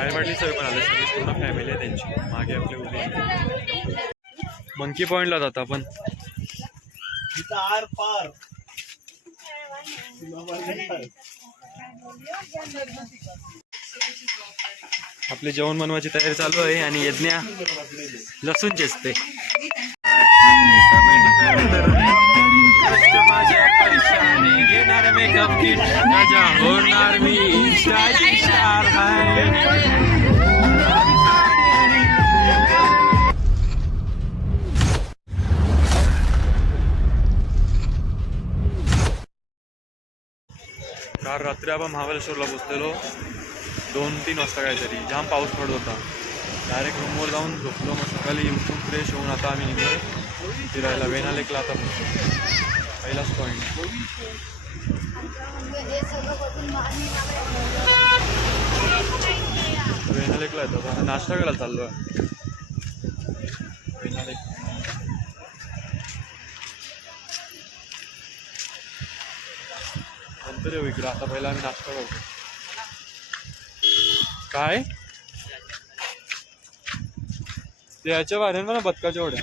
बाळेवाडी सोय पण आले, सगळी पूर्ण फॅमिली आहे त्यांची. मागे आपले उभी मंकी पॉइंटला जातो आपण. आपले जेवण बनवायची तयारी चालू आहे आणि यज्ञा लसूण चेचते. काल रात्री आपण महाबळेश्वरला पोचलेलो 2-3 वाजता काहीतरी. जाम पाऊस पडत होता. डायरेक्ट रूमवर जाऊन झोपलो. मग सकाळी उठून फ्रेश होऊन आता आम्ही निघलो फिरायला. वेना लेकला आता पहिलाच पॉईंट. वेना लेकला येतो. आता नाश्ता करायला चाललो आहे वेना लेक. नंतर येऊ इकडं. आता पहिला आम्ही नाश्ता करतो. काय ते याच्या बाहेर ना बदकाच्या ओढ्या.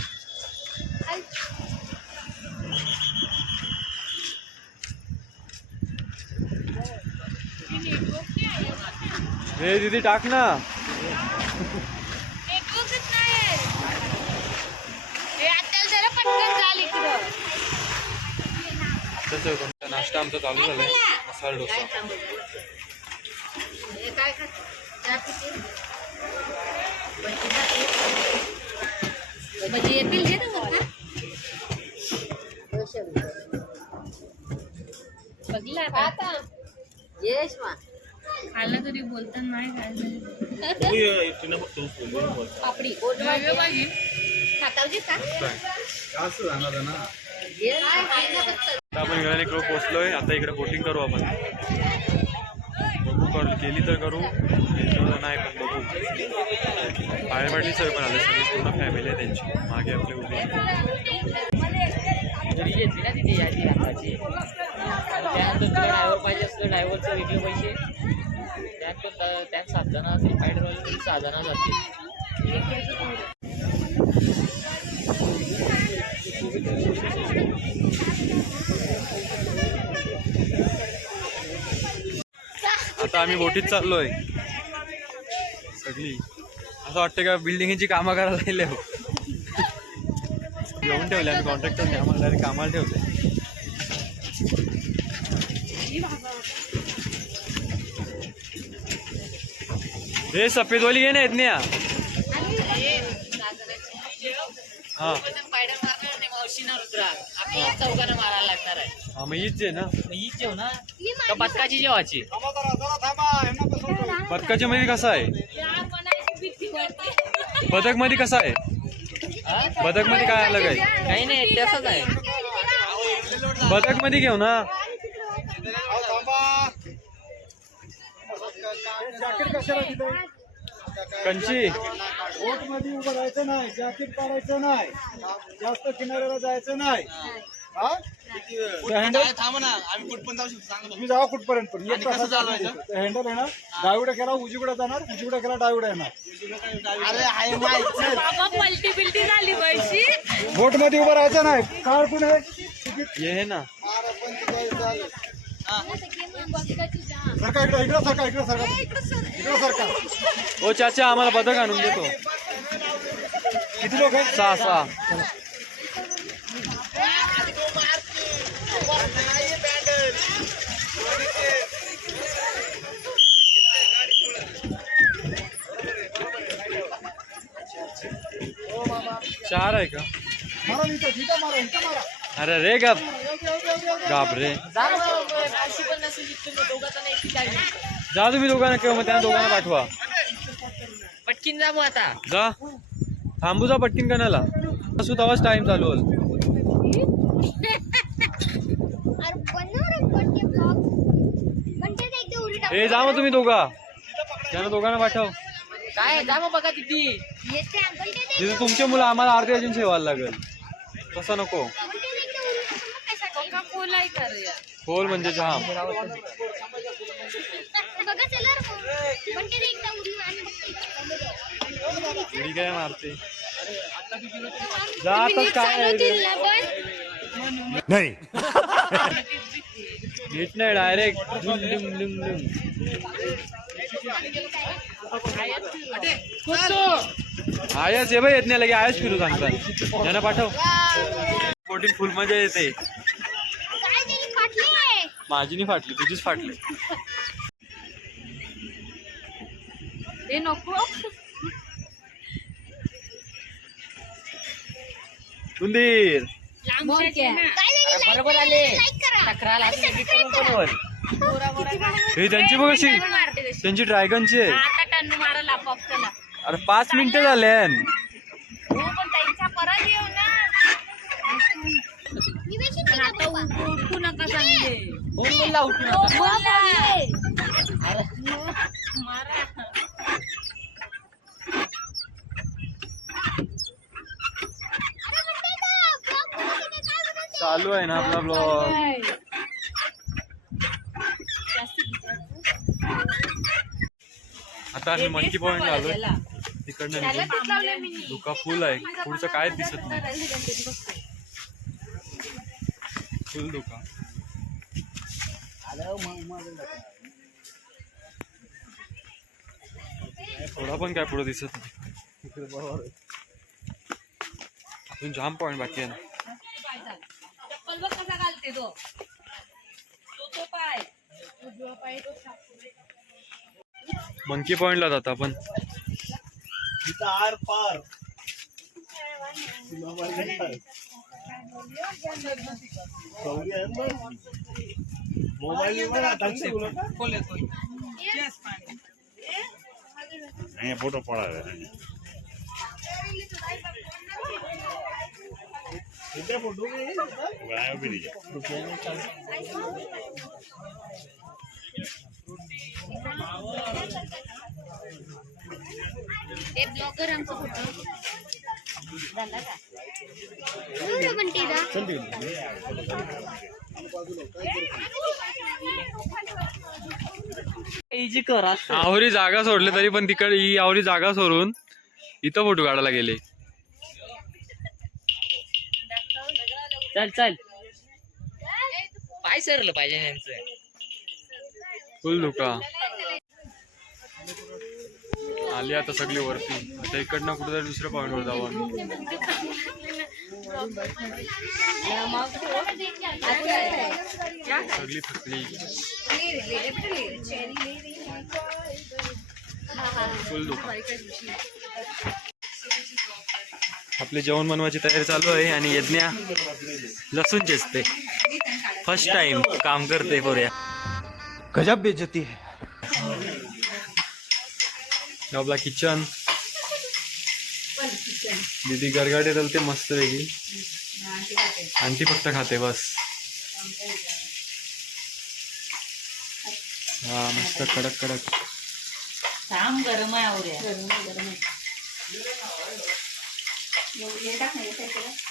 हे दीदी टाक ना. नाश्ता आमचा चालू झालाय. मसाला डोसा. खाल्ला तरी बोलताना नाही आपण वेळाने पोहोचलोय. आता इकडे बोटिंग करू आपण. बघू केली तर करू, नाही पण बघू. बाळेवाडी सोय पण आले, सगळी पूर्ण फॅमिली आहे त्यांची. मागे आपले उभी त्यानंतर तुला ड्रायव्हर पाहिजे असलं ड्रायव्हरचे वेगळे पैसे. त्यानंतर त्यात 7 जण असेल, फाईट राहिले तरी 6 जण जातील. आता आम्ही बोटीत चाललोय सगळी. असं वाटतं का बिल्डिंगची कामं करायला लागले हो. घेऊन ठेवले आम्ही कॉन्ट्रॅक्टरने. आम्हाला डायरेक्ट कामाला ठेवले. हे सफेदवाली घे ना येत नाही. हा चौघांना मारायला लागणार आहे. हा मग हीच आहे ना. हीच जेव ना का बदकाची जेवाची. बदकाच्या मध्ये कसा आहे. बदक मध्ये कसा आहे. बदक मध्ये काय अलग आहे. काही नाही तसंच आहे. बदक मध्ये घेऊ ना. कंची बोट मध्ये उभं राहायचं नाही, जॅकेट काढायचं नाही, जास्त किनाऱ्याला जायचं नाही. तुम्ही जावा कुठपर्यंत पण हँडल आहे ना. डावीकडे केला उजवीकडे जाणार, उजवीकडे केला डावीकडे येणार. बोट मध्ये उभं राहायचं नाही. काळ पण ये ना. सरका इकडे, इकडे सरका, इकडे सरका, इकडे सरका. ओ चाचा आम्हाला बदक आणून देतो. किती लोक आहेत. 6. चार आहे का. मारा इथं, इथं मारा, इथं मारा. अरे रे गप गाप रे. जा तुम्ही दोघांना किंवा मग त्यांना दोघांना पाठवा. पटकीन जा मग आता. जा थांबू जा पटकीन कणाला. असू तवाच टाइम चालू होईल. हे जा मग तुम्ही दोघा. त्यांना दोघांना पाठव. काय जा मग बघा तिथे. जिथे तुमचे मुलं आम्हाला अर्धे अजून ठेवायला लागेल. तसं नको. खोल म्हणजे चहा. घरी काय मारते जातच काय नहीं नीट नाही डायरेक्ट आयस ये बाई येत नाही लगे आयस फिरू सांगतात यांना पाठव पोटीत फुल मजा येते माझी नाही फाटली तुझीच फाटली ते नको सुंदीर बरोबर आले तक्रार आली की करून बरोबर हे त्यांची बघ अशी त्यांची ड्रॅगनची आहे आता टन मारायला पॉपला अरे 5 मिनिटं झाले हो पण त्यांच्या परत येऊ ना पण आता उठू नका चांगले बोलला उठून मारा चालू आहे ना आपला ब्लॉग आता आम्ही मंकी पॉइंट आलोय तिकडनं निघून धुका फुल आहे पुढचं कायच दिसत नाही फुल धुका थोडा पण काय पुढे दिसत नाही अजून जाम पॉइंट बाकी आहे ना चप्पल बघ कसा घालते तो पाय मंकी पॉइंटला जातो आपण आर पार मोबाईल फोटो पड़ा है फोटो भी नहीं ते ब्लॉगर आमचा फोटो झाला का इजी करा आवरी जागा सोडले तरी पण तिकडे ही आवरी जागा सोडून इथं फोटो काढायला गेले चल चल पाय सरलं पाहिजे यांचं फुल धुका आली आता सगळी वरती आता इकडनं कुठेतरी दुसऱ्या पॉइंट वर जाऊ आम्ही सगळी थकली फुल धुका आपले जेवण बनवायची तयारी चालू आहे आणि यज्ञा लसूण चेचते फर्स्ट टाइम काम करते पोऱ्या गजब बेइज्जती है आपला किचन दीदी गरगाडे चालते मस्त वेगळी आणि ती फक्त खाते बस हा मस्त कडक कडक काम गरम आहे आवऱ्या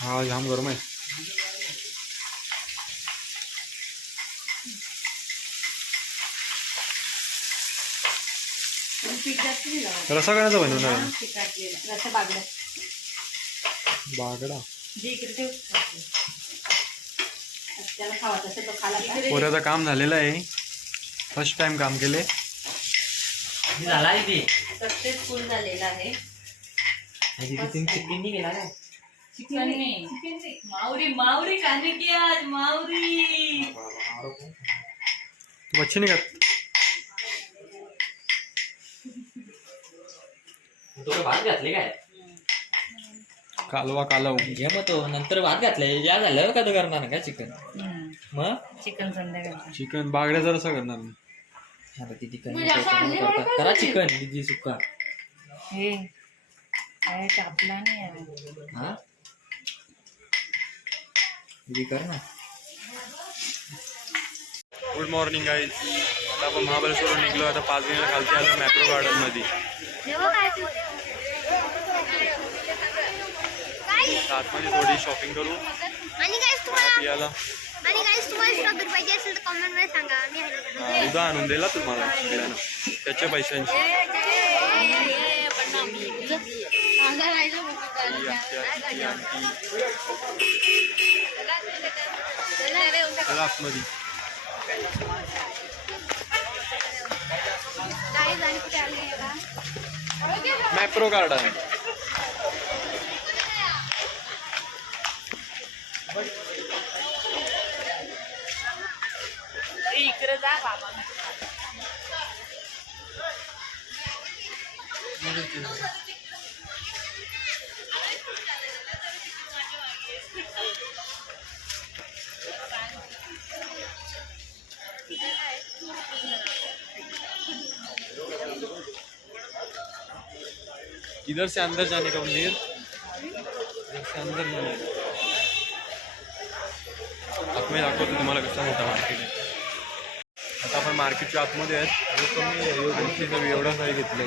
हा जाम गरम आहे रसा करायचा बनवणार बागडा पोऱ्याचं काम झालेलं आहे फर्स्ट टाइम काम केले झाला इथे सक्सेसफुल झालेला आहे चिकन गेला काय मावरी मावरी खाने की आज मावरी तू मच्छी नाही खात तो भात घातले काय कालवा कालव घे मग तो नंतर भात घातले या झालं का तो करणार का चिकन मग चिकन संध्याकाळी चिकन बागड्या जर असं करणार मी आता ती चिकन करा चिकन दिदी सुक्का हे काय कापला नाही हा दिदी कर ना गुड मॉर्निंग गाईज आता आपण महाबळेश्वरून निघलो आता 5 मिनिटं खालती आलो मॅप्रो गार्डन मध्ये आतमध्ये थोडी शॉपिंग करू पियाला स्ट्रॉबेरी पाहिजे असेल तर कमेंट मध्ये सांगा मी उदा आणून दिला तुम्हाला त्याच्या पैशांची माझा राहायचं ही आत्या, ही आंटी. चला आतमध्ये. काय जाणी कुठे आली आहे का? मॅप्रो गार्डन. इकडे जा बाबा. इधर से अंदर जाने का मंदिर, इधर से अंदर जाने का. आतमध्ये दाखवतो तुम्हाला कसं मोठा मार्केट आहे. आता आपण मार्केटच्या आतमध्ये आहेत आणि एवढं काही घेतलं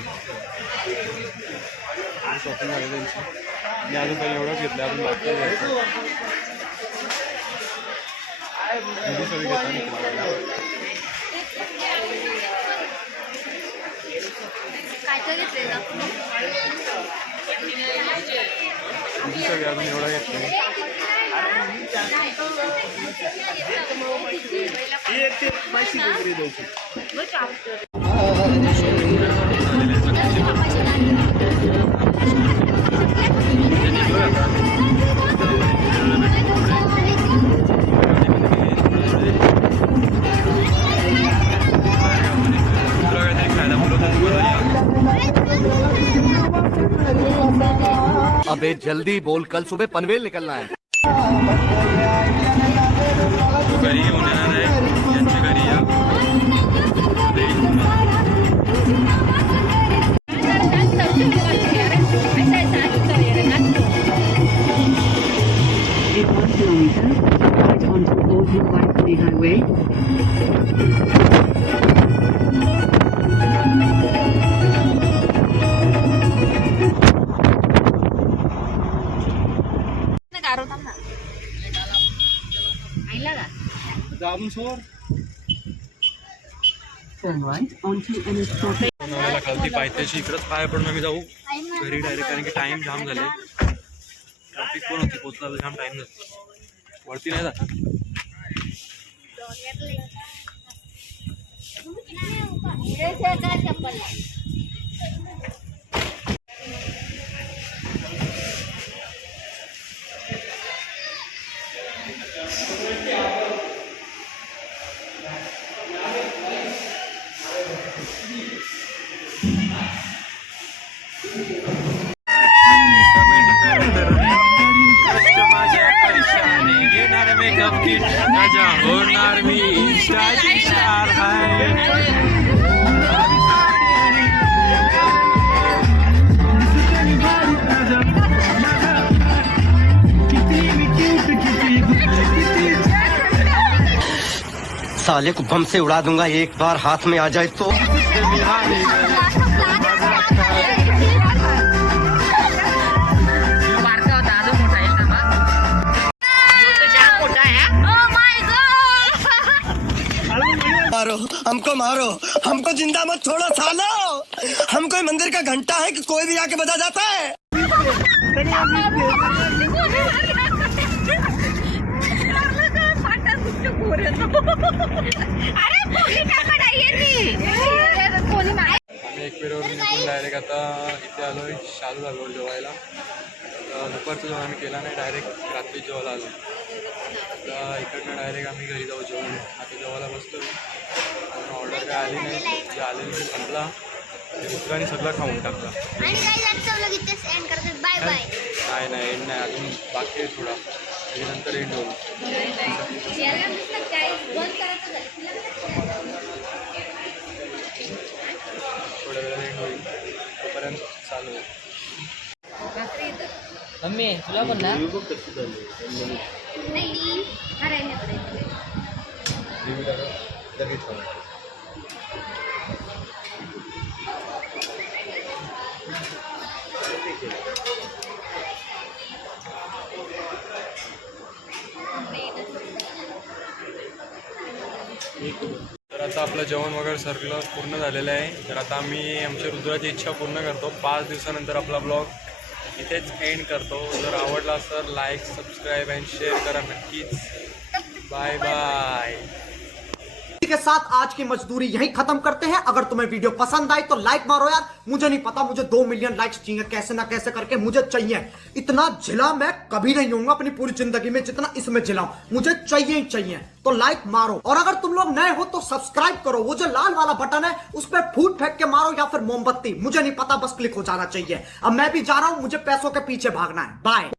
शॉपिंग झाली त्यांची. मी अजून काही एवढंच घेतलं, अजून बाकी घ्यायचं. सगळी घेताना काय काय घेतलेलं? सगळी अजून एवढं घेतलं. अबे जल्दी बोल, कल सुबह पनवेल निकलना है. घरी घेऊन येणार आहे, यांच्या घरी या. In 1 kilometer, right onto Old Whiteley Highway. दाबून सोड. Turn right onto NH Forte. मला खालती पायथ्याशी इकडंच पाय पडून आम्ही जाऊ घरी डायरेक्ट, कारण की टाइम जाम झाले. ट्रॅफिक पण होती, पोचला जाम टाइम झाला. वरती नाही जात. मेकअप किट माझ्या होणार मी इंस्टाची स्टार साले को बम से उड़ा दूंगा एक बार हाथ में आ जाए तो. मारो हमको, मारो हमको, जिंदा मत छोड़ो सालो. हम कोई मंदिर का घंटा है कि कोई भी आके बजा जाता है. एक पेरवरून निघून डायरेक्ट आता इथे आलोय शालू लागलो जेवायला. दुपारचं जेवण आम्ही केला नाही, डायरेक्ट रात्री जेवायला आलो. आता इकडनं डायरेक्ट आम्ही घरी जाऊ जेवण. आता जेवायला बसतो. ऑर्डर काय आली नाही, जे आलेली ते संपला. दुसऱ्याने सगळं खाऊन टाकला. आणि काही जण लगेच एंड करतात. Bye bye. नाही एंड नाही, अजून बाकी आहे थोडा. त्याच्यानंतर एंड होईल. थोड्या वेळाने एंड होईल, तोपर्यंत चालू आहे. मम्मी तुला पण ना नाही हरायला तर आता आपलं जेवण वगैरे सगळं पूर्ण झालेलं आहे. तर आता आम्ही आमच्या रुद्राची इच्छा पूर्ण करतो. 5 दिवसानंतर आपला ब्लॉग इथेच एंड करतो. जर आवडला तर लाईक, सबस्क्राईब अँड शेअर करा नक्कीच. Bye bye. के साथ आज की मजदूरी यहीं खत्म करते हैं. अगर तुम्हें वीडियो पसंद आई तो लाइक मारो यार. मुझे नहीं पता, मुझे 2 मिलियन लाइक्स चाहिए, कैसे ना कैसे करके मुझे चाहिए. इतना जिला मैं कभी नहीं होऊंगा अपनी पूरी जिंदगी में जितना इसमें जिला हूं. मुझे चाहिए ही चाहिए. तो लाइक मारो. और अगर तुम लोग नए हो तो सब्सक्राइब करो. वो जो लाल वाला बटन है उस पर फूट फेंक के मारो या फिर मोमबत्ती, मुझे नहीं पता, बस क्लिक हो जाना चाहिए. अब मैं भी जा रहा हूं, मुझे पैसों के पीछे भागना है. बाय.